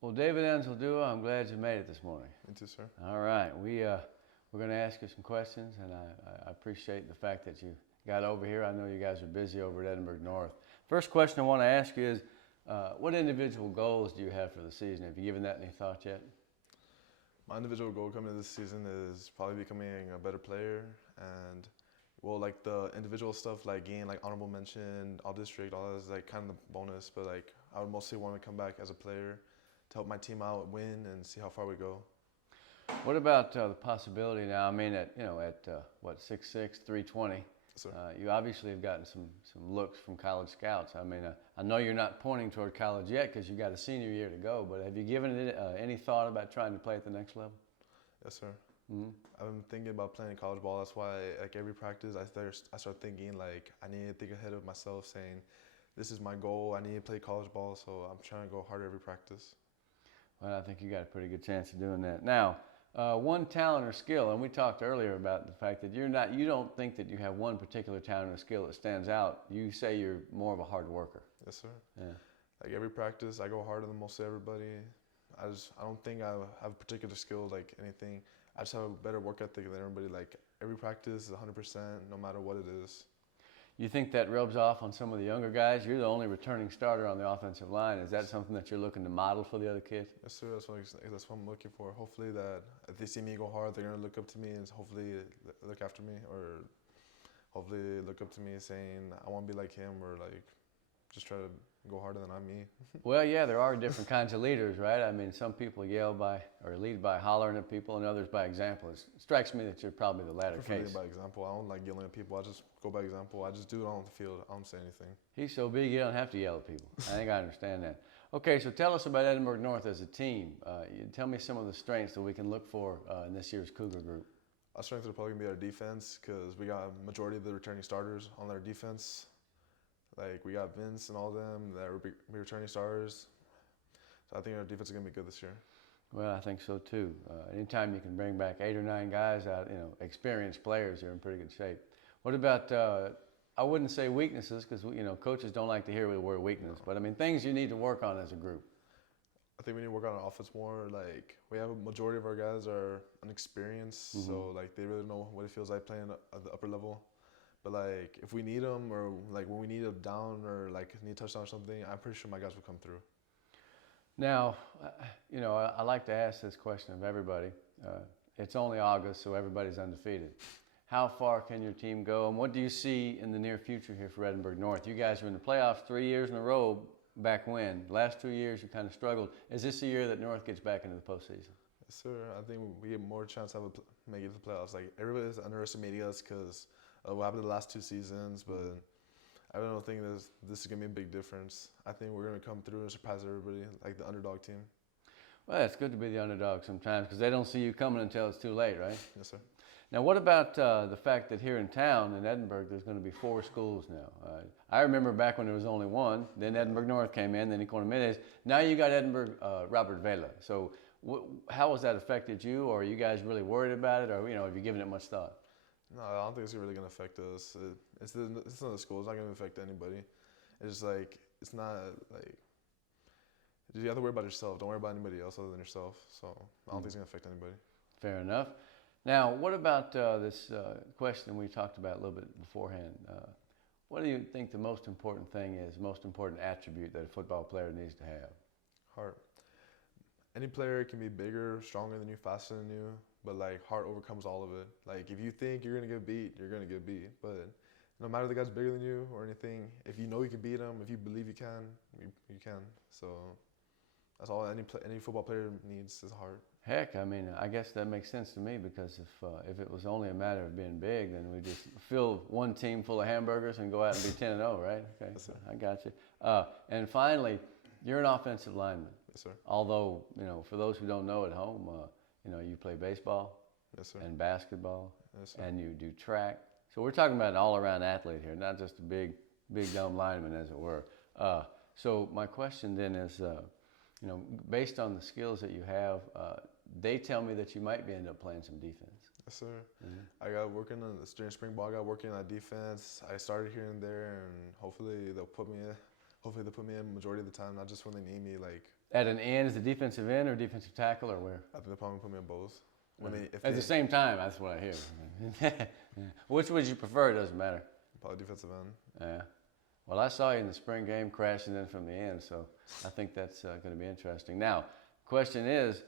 Well, David Anzaldua, I'm glad you made it this morning. Me too, sir. All right, we're going to ask you some questions, and I appreciate the fact that you got over here. I know you guys are busy over at Edinburg North. First question I want to ask you is, what individual goals do you have for the season? Have you given that any thought yet? My individual goal coming into this season is probably becoming a better player, and well, like the individual stuff, like getting like honorable mention, all district, all that is like kind of the bonus. But like I would mostly want to come back as a player to help my team out, win, and see how far we go. What about the possibility now? I mean, at what 6'6", 320, So you obviously have gotten some looks from college scouts. I mean, I know you're not pointing toward college yet because you got a senior year to go. But have you given it any thought about trying to play at the next level? yes, sir. Mm-hmm. I've been thinking about playing college ball. That's why, like every practice, I start thinking like I need to think ahead of myself, saying, "This is my goal. I need to play college ball." So I'm trying to go harder every practice. Well, I think you got a pretty good chance of doing that. Now, one talent or skill, and we talked earlier about the fact that you don't think that you have one particular talent or skill that stands out. You say you're more of a hard worker. Yes, sir. Yeah. Like every practice, I go harder than most everybody. I don't think I have a particular skill like anything. I just have a better work ethic than everybody. Like every practice is 100%, no matter what it is. You think that rubs off on some of the younger guys? You're the only returning starter on the offensive line. Is that something that you're looking to model for the other kids? Yes, sir. That's what I'm looking for. Hopefully that if they see me go hard, they're gonna look up to me and hopefully look after me, or hopefully look up to me saying I want to be like him, or like just try to go harder than I'm me. Well, yeah, there are different kinds of leaders, right? I mean, some people yell by or lead by hollering at people, and others by example. It strikes me that you're probably the latter Preferably case. by example. I don't like yelling at people. I just go by example. I just do it on the field. I don't say anything. He's so big, you don't have to yell at people. I think I understand that. Okay, so tell us about Edinburg North as a team. Tell me some of the strengths that we can look for in this year's Cougar group. Our strength is probably gonna be our defense because we got a majority of the returning starters on our defense. Like we got Vince and all them that will be returning starters. So I think our defense is gonna be good this year. Well, I think so too. Anytime you can bring back 8 or 9 guys out, experienced players, you're in pretty good shape. What about, I wouldn't say weaknesses because, coaches don't like to hear the word weakness, but I mean, things you need to work on as a group. I think we need to work on our offense more. Like we have a majority of our guys are inexperienced, so like they really know what it feels like playing at the upper level. But like if we need them, or like when we need a down or like need a touchdown or something, I'm pretty sure my guys will come through. Now, I like to ask this question of everybody. It's only August, so everybody's undefeated. How far can your team go, and what do you see in the near future here for Edinburg North? You guys were in the playoffs 3 years in a row back when. Last 2 years you kind of struggled. Is this the year that North gets back into the postseason? Yes, sir. I think we get more chance to make it to the playoffs. Like everybody's underestimating us because of what happened the last 2 seasons, but I don't think this is gonna be a big difference. I think we're gonna come through and surprise everybody, like the underdog team. Well, it's good to be the underdog sometimes because they don't see you coming until it's too late, right? Yes, sir. Now, what about the fact that here in town, in Edinburg, there's going to be 4 schools now? I remember back when there was only one. Then Edinburg North came in, then Economides. Now you got Edinburg Robert Vela. So how has that affected you, or are you guys really worried about it, or have you given it much thought? No, I don't think it's really gonna affect us. It's not the school. It's not gonna affect anybody. It's just like it's not like you have to worry about yourself. Don't worry about anybody else other than yourself. So I don't think it's gonna affect anybody. Fair enough. Now, what about this question we talked about a little bit beforehand? What do you think the most important thing is, most important attribute that a football player needs to have? Heart. Any player can be bigger, stronger than you, faster than you, but like heart overcomes all of it. Like if you think you're gonna get beat, you're gonna get beat. But no matter the guy's bigger than you or anything, if you know you can beat him, if you believe you can, you can. So that's all any football player needs is heart. Heck, I mean, I guess that makes sense to me because if it was only a matter of being big, then we just fill one team full of hamburgers and go out and be 10-0, right? Okay, Yes, sir. I got you. And finally, you're an offensive lineman. Yes, sir. Although, for those who don't know at home, you play baseball Yes, sir. and basketball, Yes, sir. and you do track. So we're talking about an all-around athlete here, not just a big dumb lineman, as it were. So my question then is, based on the skills that you have, they tell me that you might be end up playing some defense. Yes, sir. Mhm. I got working during spring ball. I got working on defense. I started here and there, and hopefully they'll put me hopefully they put me in majority of the time, not just when they need me. Like At an end, is the defensive end or defensive tackle or where? I think they'll probably put me in both. When At the same time, that's what I hear. Which would you prefer? It doesn't matter. Probably defensive end. Yeah. Well, I saw you in the spring game crashing in from the end, so I think that's going to be interesting. Now, question is,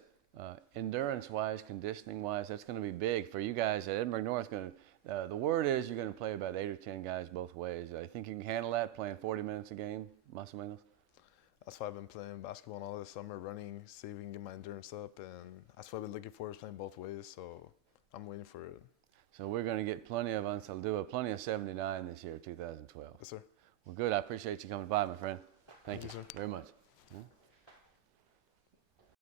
endurance-wise, conditioning-wise, that's going to be big for you guys at Edinburg North. The word is you're going to play about 8 or 10 guys both ways. I think you can handle that, playing 40 minutes a game, más o menos? That's why I've been playing basketball all this summer, running, see if we can get my endurance up, and that's what I've been looking for, is playing both ways, so I'm waiting for it. So we're going to get plenty of Anzaldua, plenty of 79 this year, 2012. Yes, sir. Well, good. I appreciate you coming by, my friend. Thank you sir. very much.